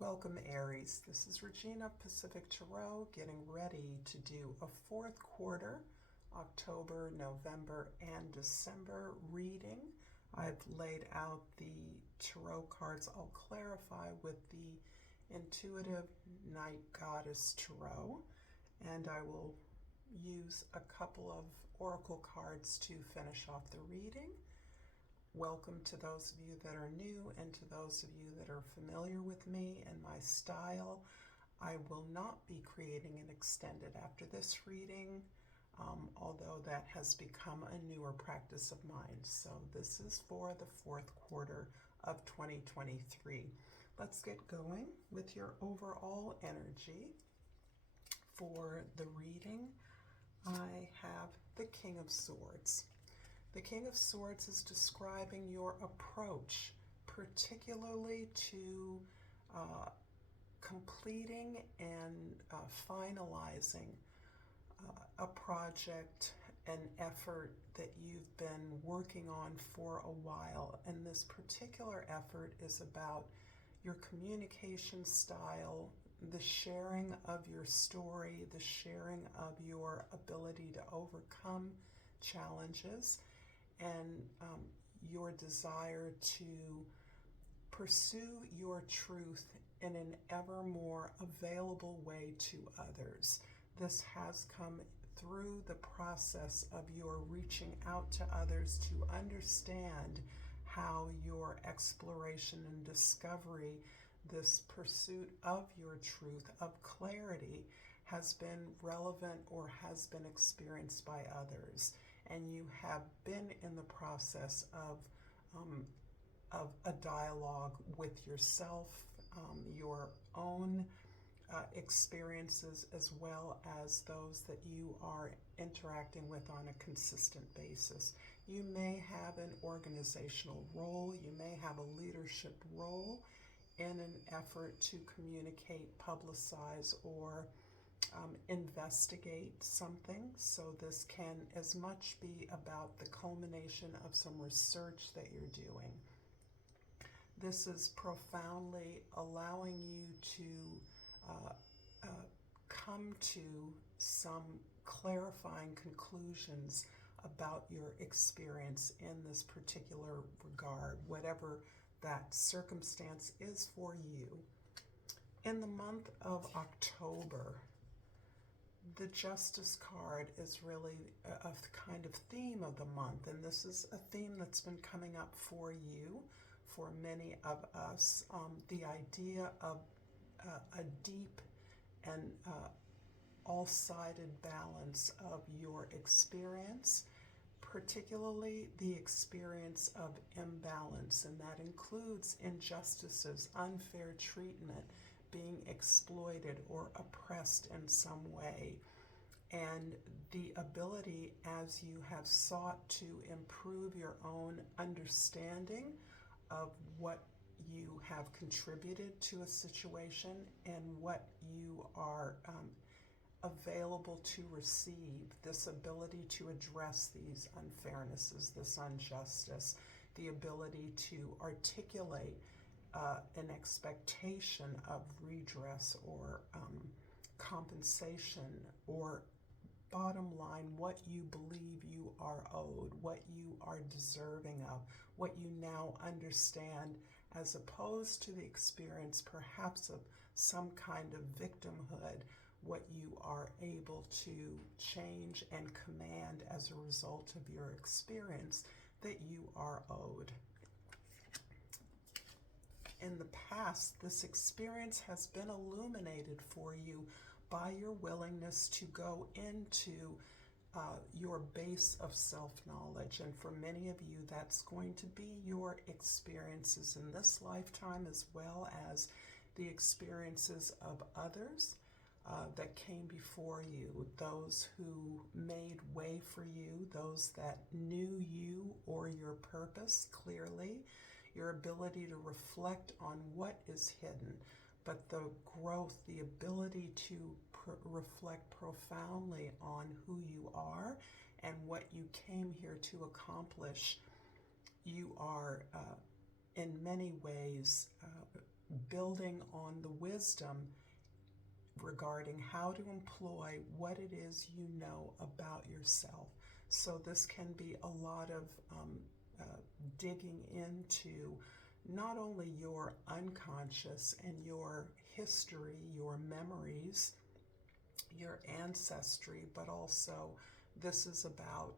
Welcome, Aries. This is Regina, Pacific Tarot, getting ready to do a fourth quarter, October, November, and December reading. I've laid out the tarot cards. I'll clarify with the Intuitive Night Goddess Tarot, and I will use a couple of oracle cards to finish off the reading. Welcome to those of you that are new and to those of you that are familiar with me and my style. I will not be creating an extended after this reading, although that has become a newer practice of mine. So this is for the fourth quarter of 2023. Let's get going with your overall energy. For the reading, I have the King of Swords. The King of Swords is describing your approach, particularly to completing and finalizing a project, an effort that you've been working on for a while. And this particular effort is about your communication style, the sharing of your story, the sharing of your ability to overcome challenges, and your desire to pursue your truth in an ever more available way to others. This has come through the process of your reaching out to others to understand how your exploration and discovery, this pursuit of your truth, of clarity, has been relevant or has been experienced by others. And you have been in the process of a dialogue with yourself, your own experiences, as well as those that you are interacting with on a consistent basis. You may have an organizational role, you may have a leadership role in an effort to communicate, publicize, or investigate something. So this can as much be about the culmination of some research that you're doing. This is profoundly allowing you to come to some clarifying conclusions about your experience in this particular regard, whatever that circumstance is for you. In the month of October, the Justice card is really a kind of theme of the month, and this is a theme that's been coming up for you, for many of us. The idea of a deep and all-sided balance of your experience, particularly the experience of imbalance, and that includes injustices, unfair treatment, being exploited or oppressed in some way, and the ability, as you have sought to improve your own understanding of what you have contributed to a situation and what you are available to receive, this ability to address these unfairnesses, this injustice, the ability to articulate an expectation of redress or compensation, or bottom line, what you believe you are owed, what you are deserving of, what you now understand, as opposed to the experience perhaps of some kind of victimhood, what you are able to change and command as a result of your experience that you are owed. In the past, this experience has been illuminated for you by your willingness to go into your base of self-knowledge. And for many of you, that's going to be your experiences in this lifetime, as well as the experiences of others that came before you, those who made way for you, those that knew you or your purpose clearly, your ability to reflect on what is hidden, but the growth, the ability to reflect profoundly on who you are and what you came here to accomplish. You are in many ways building on the wisdom regarding how to employ what it is you know about yourself. So this can be a lot of digging into not only your unconscious and your history, your memories, your ancestry, but also this is about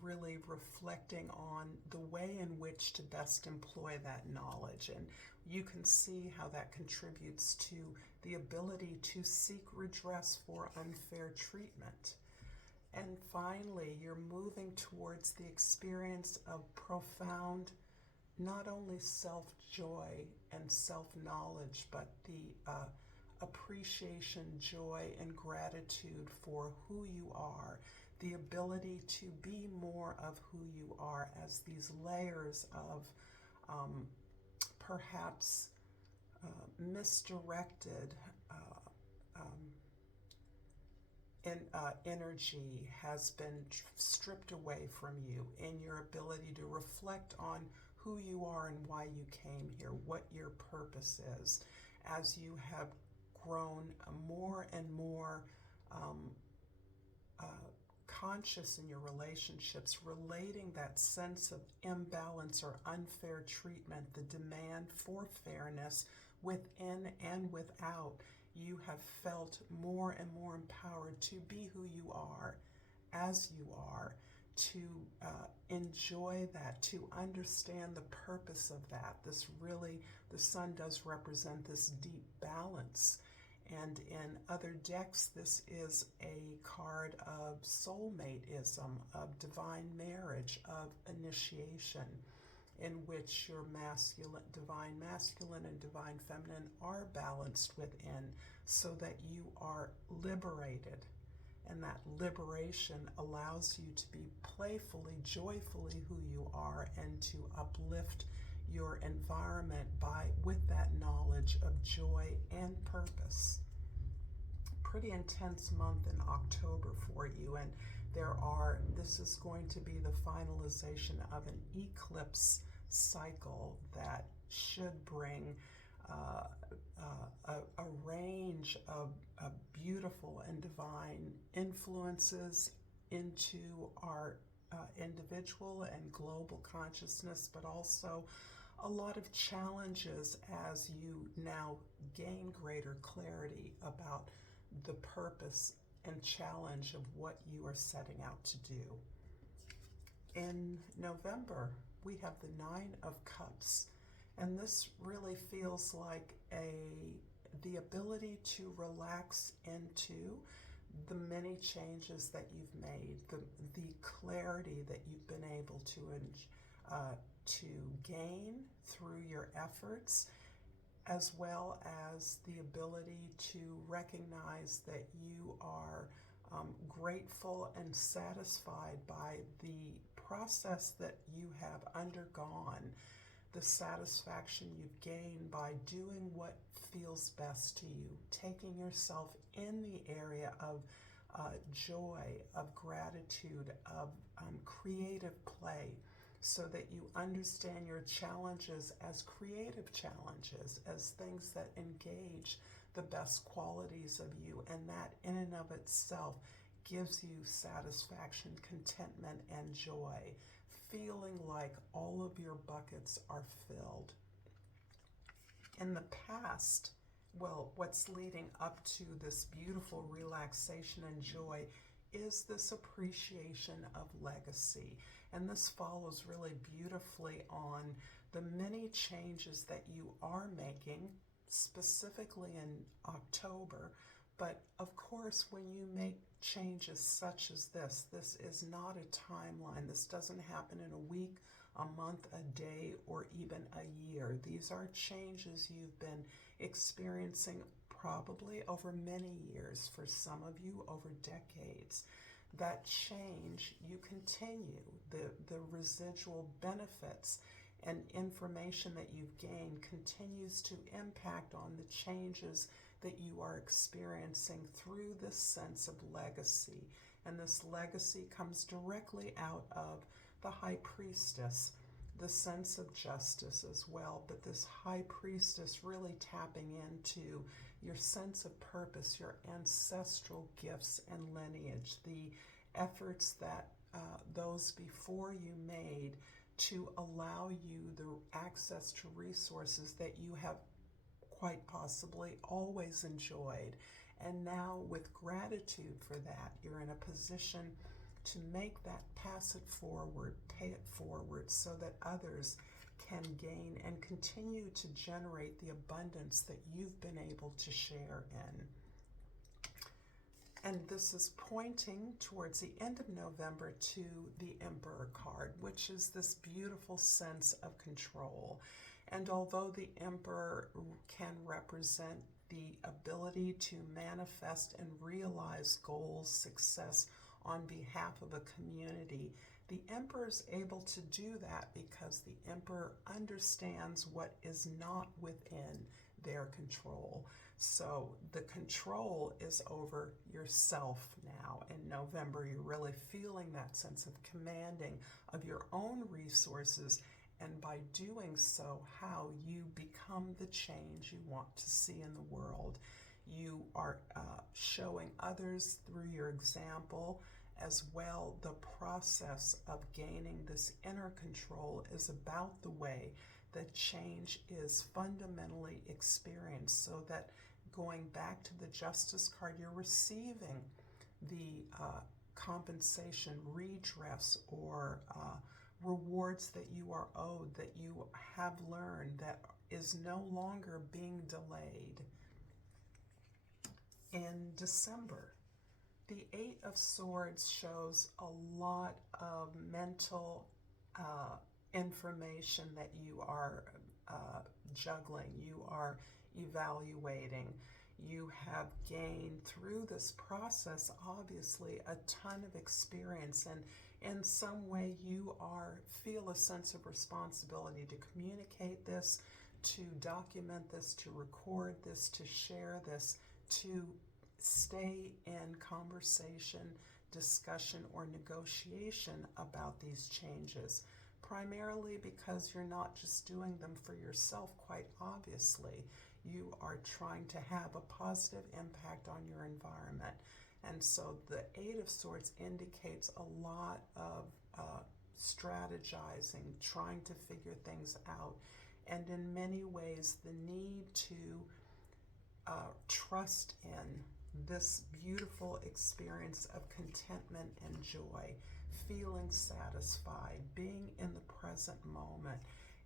really reflecting on the way in which to best employ that knowledge. And you can see how that contributes to the ability to seek redress for unfair treatment. And finally, you're moving towards the experience of profound, not only self-joy and self-knowledge, but the appreciation, joy, and gratitude for who you are, the ability to be more of who you are as these layers of perhaps misdirected energy has been stripped away from you in your ability to reflect on who you are and why you came here, what your purpose is, as you have grown more and more conscious in your relationships, relating that sense of imbalance or unfair treatment, the demand for fairness within and without. You have felt more and more empowered to be who you are, as you are, to enjoy that, to understand the purpose of that. This really, the sun does represent this deep balance. And in other decks, this is a card of soulmateism, of divine marriage, of initiation, in which your divine masculine and divine feminine are balanced within, so that you are liberated. And that liberation allows you to be playfully, joyfully who you are, and to uplift your environment with that knowledge of joy and purpose. Pretty intense month in October for you, and this is going to be the finalization of an eclipse cycle that should bring a range of beautiful and divine influences into our individual and global consciousness, but also a lot of challenges as you now gain greater clarity about the purpose and challenge of what you are setting out to do. In November, we have the Nine of Cups, and this really feels like the ability to relax into the many changes that you've made, the clarity that you've been able to gain through your efforts, as well as the ability to recognize that you are grateful and satisfied by the process that you have undergone, the satisfaction you've gained by doing what feels best to you, taking yourself in the area of joy, of gratitude, of creative play, so that you understand your challenges as creative challenges, as things that engage the best qualities of you, and that in and of itself gives you satisfaction, contentment, and joy, feeling like all of your buckets are filled. In the past, well, what's leading up to this beautiful relaxation and joy is this appreciation of legacy. And this follows really beautifully on the many changes that you are making, specifically in October. But of course, when you make changes such as this is not a timeline. This doesn't happen in a week, a month, a day, or even a year. These are changes you've been experiencing probably over many years, for some of you over decades. That change, you continue. The residual benefits and information that you've gained continues to impact on the changes that you are experiencing through this sense of legacy. And this legacy comes directly out of the High Priestess, the sense of justice as well, but this high priestess really tapping into your sense of purpose, your ancestral gifts and lineage, the efforts that those before you made to allow you the access to resources that you have quite possibly always enjoyed. And now with gratitude for that, you're in a position to make that, pass it forward, pay it forward, so that others can gain and continue to generate the abundance that you've been able to share in. And this is pointing towards the end of November to the Emperor card, which is this beautiful sense of control. And although the Emperor can represent the ability to manifest and realize goals, success on behalf of a community, the Emperor is able to do that because the Emperor understands what is not within their control. So the control is over yourself now. In November, you're really feeling that sense of commanding of your own resources, and by doing so, how you become the change you want to see in the world. You are showing others through your example as well. The process of gaining this inner control is about the way that change is fundamentally experienced, so that going back to the Justice card, you're receiving the compensation, redress, or rewards that you are owed, that you have learned, that is no longer being delayed. In December, the Eight of Swords shows a lot of mental information that you are juggling, you are evaluating. You have gained through this process, obviously, a ton of experience, and in some way you feel a sense of responsibility to communicate this, to document this, to record this, to share this, to stay in conversation, discussion, or negotiation about these changes, primarily because you're not just doing them for yourself, quite obviously. You are trying to have a positive impact on your environment. And so the Eight of Swords indicates a lot of strategizing, trying to figure things out, and in many ways the need to trust in this beautiful experience of contentment and joy, feeling satisfied, being in the present moment,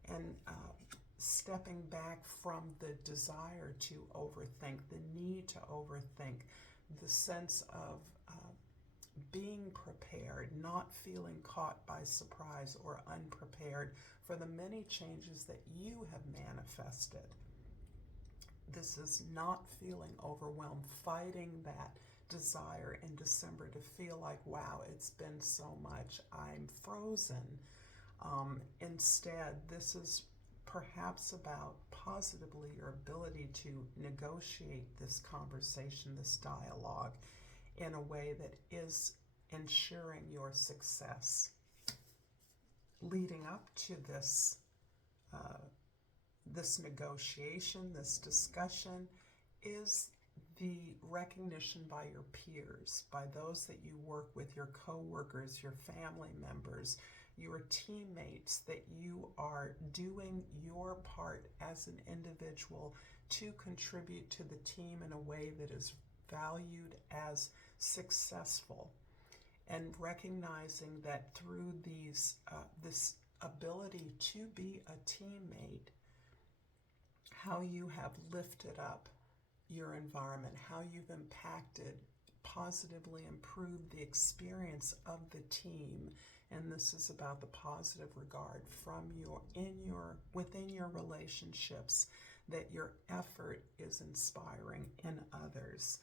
and stepping back from the desire to overthink, the need to overthink, the sense of being prepared, not feeling caught by surprise or unprepared for the many changes that you have manifested. This is not feeling overwhelmed, fighting that desire in December to feel like, wow, it's been so much, I'm frozen. Instead, this is perhaps about positively your ability to negotiate this conversation, this dialogue, in a way that is ensuring your success. Leading up to this this negotiation, this discussion, is the recognition by your peers, by those that you work with, your co-workers, your family members, your teammates, that you are doing your part as an individual to contribute to the team in a way that is valued as successful, and recognizing that through these this ability to be a teammate, how you have lifted up your environment, how you've impacted, positively improved the experience of the team. And this is about the positive regard from within your relationships, that your effort is inspiring in others.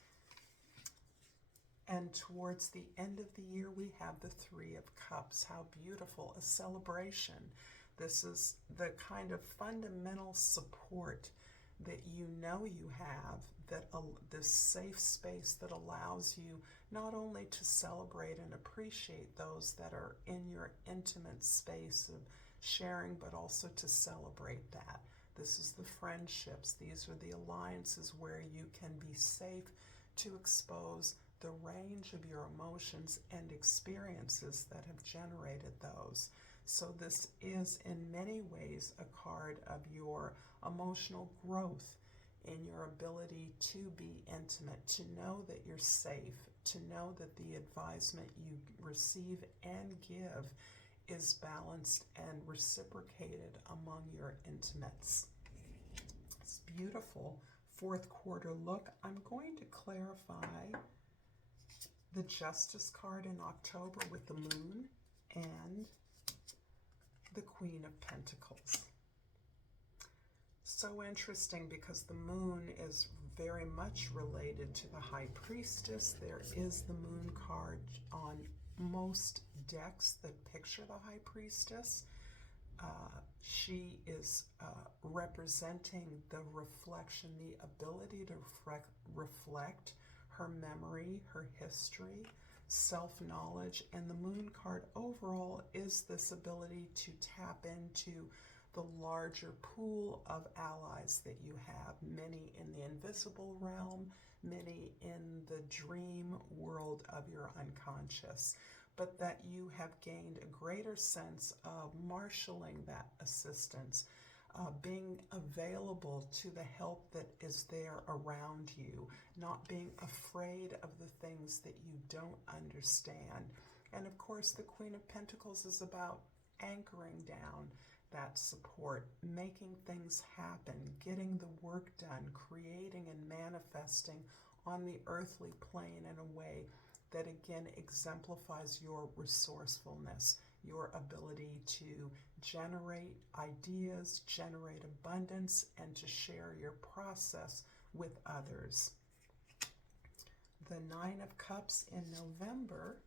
And towards the end of the year, we have the Three of Cups. How beautiful, a celebration. This is the kind of fundamental support that you know you have, that this safe space that allows you not only to celebrate and appreciate those that are in your intimate space of sharing, but also to celebrate that. This is the friendships. These are the alliances where you can be safe to expose the range of your emotions and experiences that have generated those. So this is in many ways a card of your emotional growth in your ability to be intimate, to know that you're safe, to know that the advisement you receive and give is balanced and reciprocated among your intimates. It's beautiful. Fourth quarter look. I'm going to clarify the Justice card in October with the Moon and the Queen of Pentacles. So interesting because the Moon is very much related to the High Priestess. There is the Moon card on most decks that picture the High Priestess. She is representing the reflection, the ability to reflect her memory, her history, self-knowledge, and the Moon card overall is this ability to tap into the larger pool of allies that you have, many in the invisible realm, many in the dream world of your unconscious, but that you have gained a greater sense of marshaling that assistance, being available to the help that is there around you, not being afraid of the things that you don't understand. And of course, the Queen of Pentacles is about anchoring down that support, making things happen, getting the work done, creating and manifesting on the earthly plane in a way that again exemplifies your resourcefulness, your ability to generate ideas, generate abundance, and to share your process with others. The Nine of Cups in November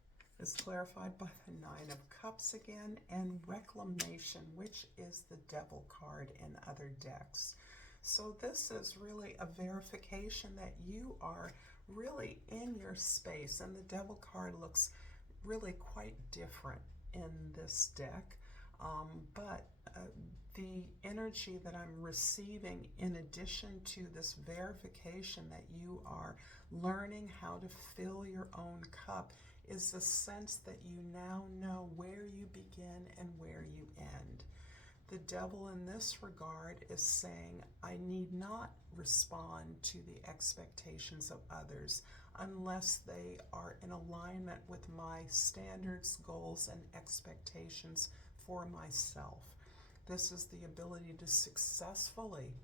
is clarified by the Nine of Cups again, and Reclamation, which is the Devil card in other decks. So this is really a verification that you are really in your space, and the Devil card looks really quite different in this deck, but the energy that I'm receiving in addition to this verification that you are learning how to fill your own cup is the sense that you now know where you begin and where you end. The Devil in this regard is saying, I need not respond to the expectations of others unless they are in alignment with my standards, goals, and expectations for myself. This is the ability to successfully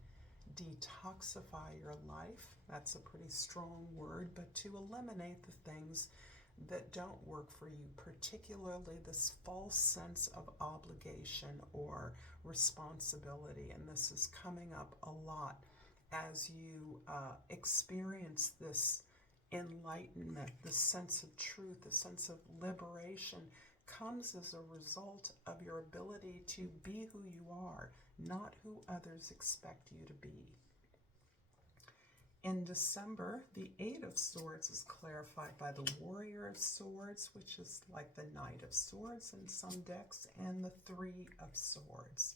detoxify your life. That's a pretty strong word, but to eliminate the things that don't work for you, particularly this false sense of obligation or responsibility. And this is coming up a lot as you experience this enlightenment, this sense of truth, the sense of liberation comes as a result of your ability to be who you are, not who others expect you to be. In December, the Eight of Swords is clarified by the Warrior of Swords, which is like the Knight of Swords in some decks, and the Three of Swords.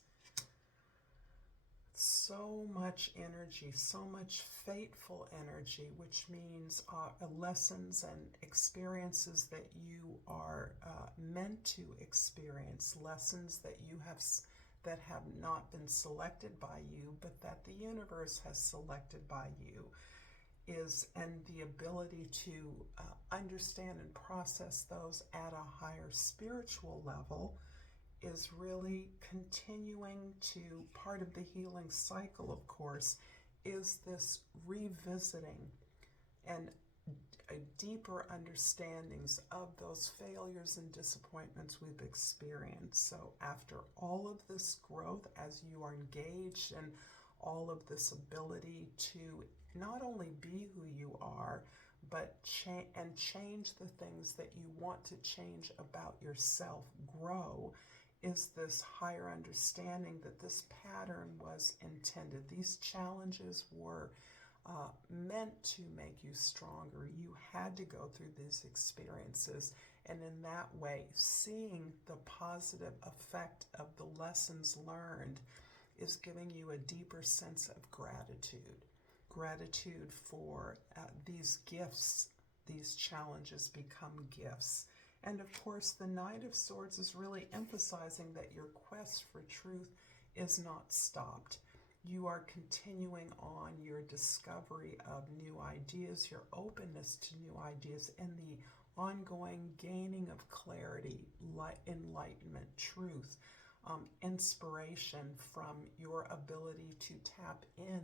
So much energy, so much fateful energy, which means lessons and experiences that you are meant to experience, lessons that you have that have not been selected by you, but that the universe has selected by you, and the ability to understand and process those at a higher spiritual level is really continuing to, part of the healing cycle, of course, is this revisiting and deeper understandings of those failures and disappointments we've experienced. So after all of this growth, as you are engaged in all of this ability to not only be who you are, but change the things that you want to change about yourself, grow, is this higher understanding that this pattern was intended. These challenges were meant to make you stronger. You had to go through these experiences, and in that way, seeing the positive effect of the lessons learned is giving you a deeper sense of gratitude. Gratitude for these gifts, these challenges become gifts. And of course, the Knight of Swords is really emphasizing that your quest for truth is not stopped. You are continuing on your discovery of new ideas, your openness to new ideas, and the ongoing gaining of clarity, enlightenment, truth, inspiration from your ability to tap in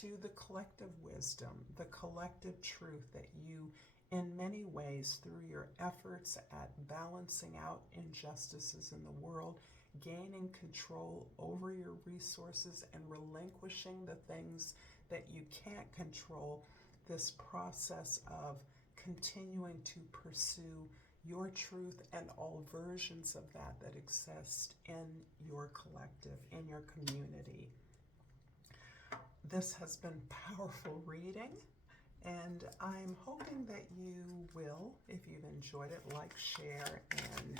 to the collective wisdom, the collective truth that you, in many ways, through your efforts at balancing out injustices in the world, gaining control over your resources and relinquishing the things that you can't control, this process of continuing to pursue your truth and all versions of that that exist in your collective, in your community. This has been powerful reading, and I'm hoping that you will, if you've enjoyed it, like, share, and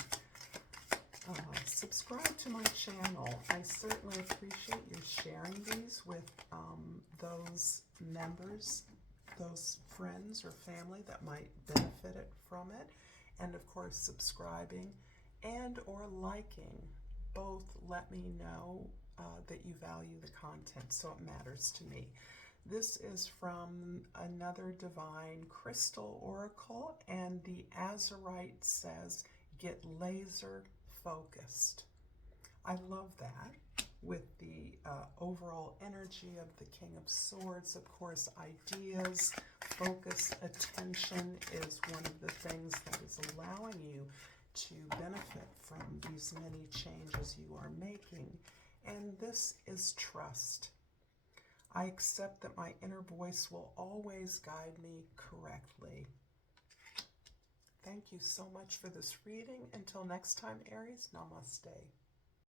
subscribe to my channel. I certainly appreciate you sharing these with those members, those friends or family that might benefit from it, and of course subscribing and or liking. Both let me know that you value the content, so it matters to me. This is from another divine crystal oracle, and the Azurite says, get laser focused. I love that. With the overall energy of the King of Swords, of course, ideas, focus, attention is one of the things that is allowing you to benefit from these many changes you are making. And this is trust. I accept that my inner voice will always guide me correctly. Thank you so much for this reading. Until next time, Aries, Namaste.